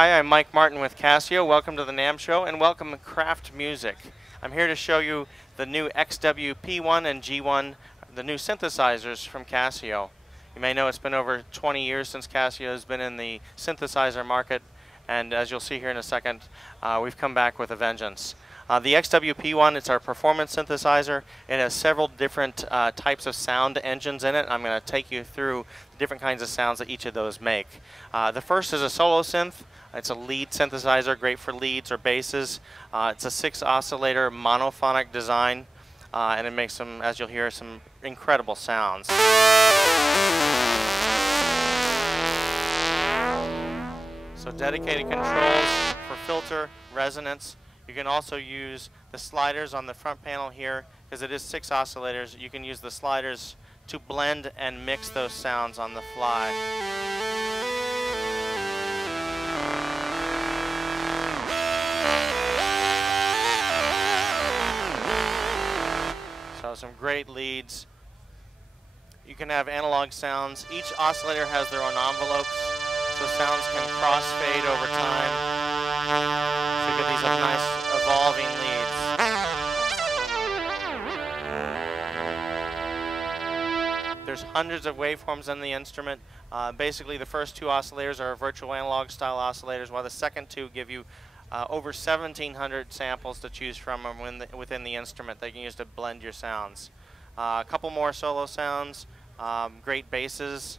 Hi, I'm Mike Martin with Casio. Welcome to the NAMM show and welcome to Kraft Music. I'm here to show you the new XW-P1 and G1, the new synthesizers from Casio. You may know it's been over 20 years since Casio has been in the synthesizer market, and as you'll see here in a second, we've come back with a vengeance. The XW-P1, it's our performance synthesizer. It has several different types of sound engines in it. I'm going to take you through the different kinds of sounds that each of those make. The first is a solo synth. It's a lead synthesizer, great for leads or basses. It's a 6 oscillator monophonic design, and it makes some, as you'll hear, some incredible sounds. So dedicated controls for filter, resonance. You can also use the sliders on the front panel here, because it is 6 oscillators. You can use the sliders to blend and mix those sounds on the fly. So some great leads. You can have analog sounds. Each oscillator has their own envelopes, so sounds can crossfade over time. So you get these nice evolving leads. There's hundreds of waveforms in the instrument. Basically, the first 2 oscillators are virtual analog style oscillators, while the second 2 give you over 1,700 samples to choose from within the instrument that you can use to blend your sounds. A couple more solo sounds, great basses.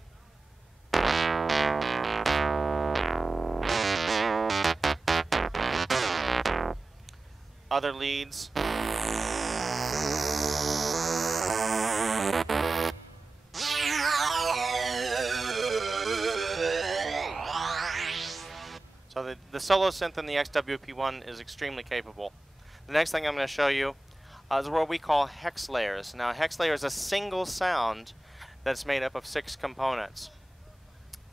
Other leads. So the solo synth in the XW-P1 is extremely capable. The next thing I'm going to show you is what we call Hex Layers. Now, Hex Layer is a single sound that's made up of 6 components.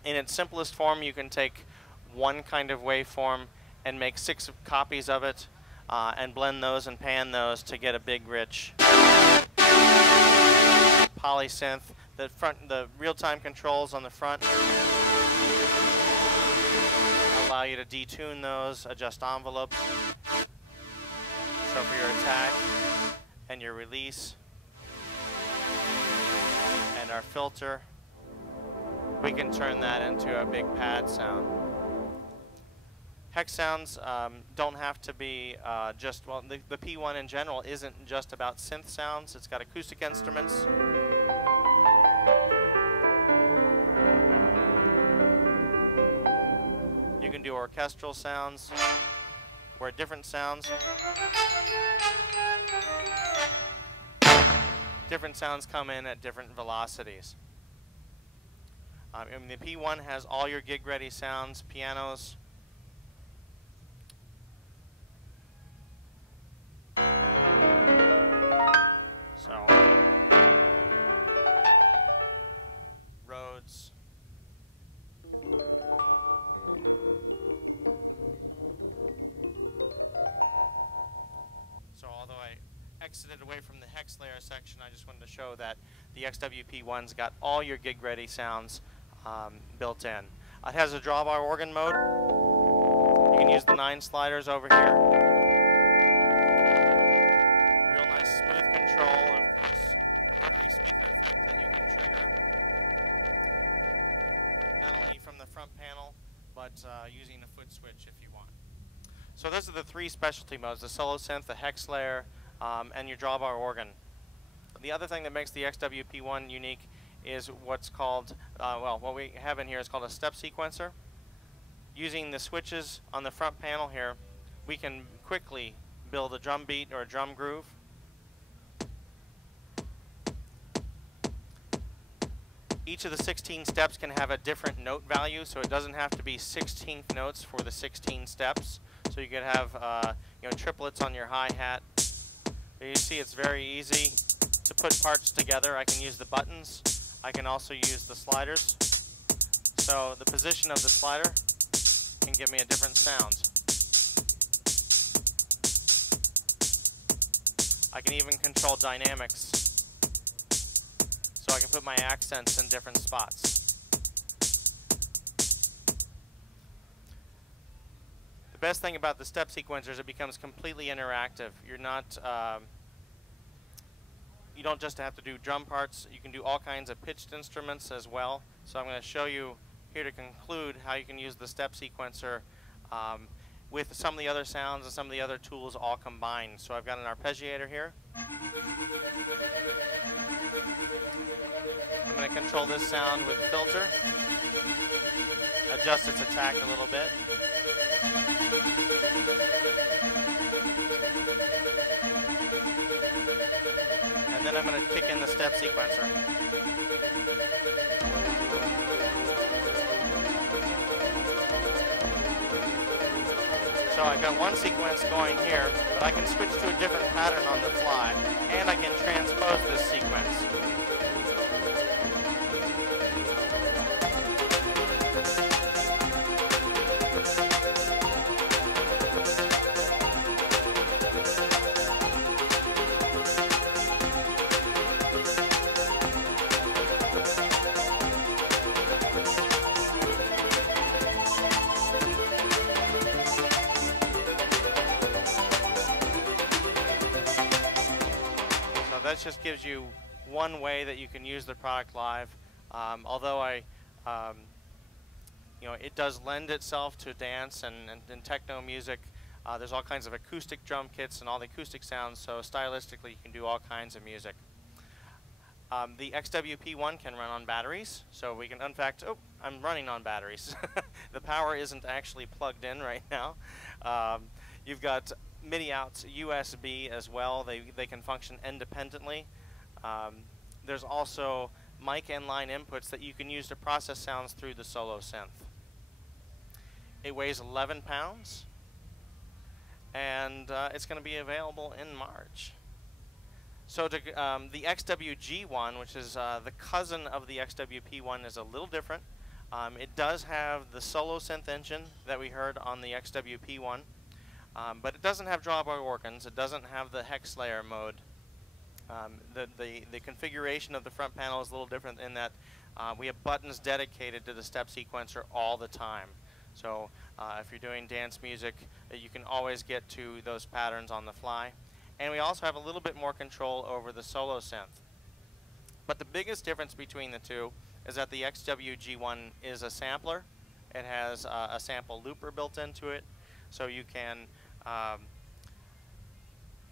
In its simplest form, you can take one kind of waveform and make 6 copies of it, and blend those and pan those to get a big, rich polysynth. The real-time controls on the front allow you to detune those, adjust envelopes. So for your attack and your release and our filter, we can turn that into a big pad sound. Hex sounds don't have to be well, the P1 in general isn't just about synth sounds. It's got acoustic instruments. You can do orchestral sounds, where different sounds come in at different velocities. And the P1 has all your gig-ready sounds, pianos, Rhodes. So although I exited away from the Hex Layer section, I just wanted to show that the XW-P1's got all your gig-ready sounds built in. It has a drawbar organ mode. You can use the 9 sliders over here. Real nice smooth control of this rotary speaker effect that you can trigger not only from the front panel, but using a foot switch if you want. So those are the 3 specialty modes: the solo synth, the Hex Layer, and your drawbar organ. The other thing that makes the XW-P1 unique is what's called, what we have in here is called a step sequencer. Using the switches on the front panel here, we can quickly build a drum beat or a drum groove. Each of the 16 steps can have a different note value, so it doesn't have to be 16th notes for the 16 steps. So you could have triplets on your hi-hat. You see, it's very easy to put parts together. I can use the buttons. I can also use the sliders. So the position of the slider can give me a different sound. I can even control dynamics, so I can put my accents in different spots. The best thing about the step sequencer is it becomes completely interactive. You're not, you don't just have to do drum parts, you can do all kinds of pitched instruments as well. So I'm going to show you here to conclude how you can use the step sequencer with some of the other sounds and some of the other tools all combined. So I've got an arpeggiator here. I'm going to control this sound with filter, adjust its attack a little bit. And then I'm going to kick in the step sequencer. So I've got one sequence going here, but I can switch to a different pattern on the fly, and I can transpose this sequence. That just gives you one way that you can use the product live. Although it does lend itself to dance and techno music. There's all kinds of acoustic drum kits and all the acoustic sounds, so stylistically you can do all kinds of music. The XW-P1 can run on batteries, so we can, in fact, I'm running on batteries. The power isn't actually plugged in right now. You've got MIDI outs, USB as well. They can function independently. There's also mic and line inputs that you can use to process sounds through the solo synth. It weighs 11 pounds, and it's going to be available in March. So the XW-G1, which is the cousin of the XW-P1, is a little different. It does have the solo synth engine that we heard on the XW-P1. But it doesn't have drawbar organs. It doesn't have the hex layer mode. The configuration of the front panel is a little different in that we have buttons dedicated to the step sequencer all the time. So if you're doing dance music, you can always get to those patterns on the fly. And we also have a little bit more control over the solo synth. But the biggest difference between the two is that the XW-G1 is a sampler. It has a sample looper built into it, so you can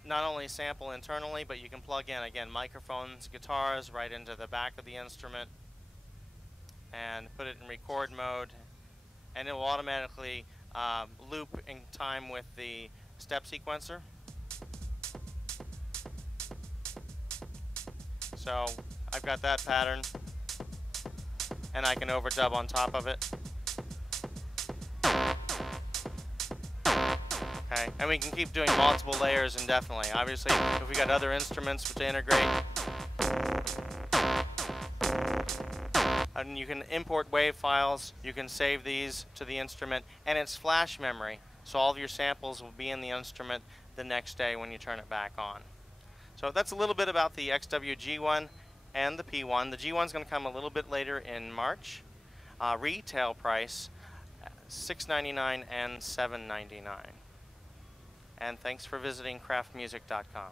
not only sample internally, but you can plug in, again, microphones, guitars right into the back of the instrument and put it in record mode, and it will automatically loop in time with the step sequencer. So I've got that pattern, and I can overdub on top of it. Okay, and we can keep doing multiple layers indefinitely. Obviously, if we got other instruments to integrate, and you can import WAV files, you can save these to the instrument, and it's flash memory, so all of your samples will be in the instrument the next day when you turn it back on. So that's a little bit about the XW-G1 and the P1. The G1 is going to come a little bit later in March. Retail price $699 and $799. And thanks for visiting craftmusic.com.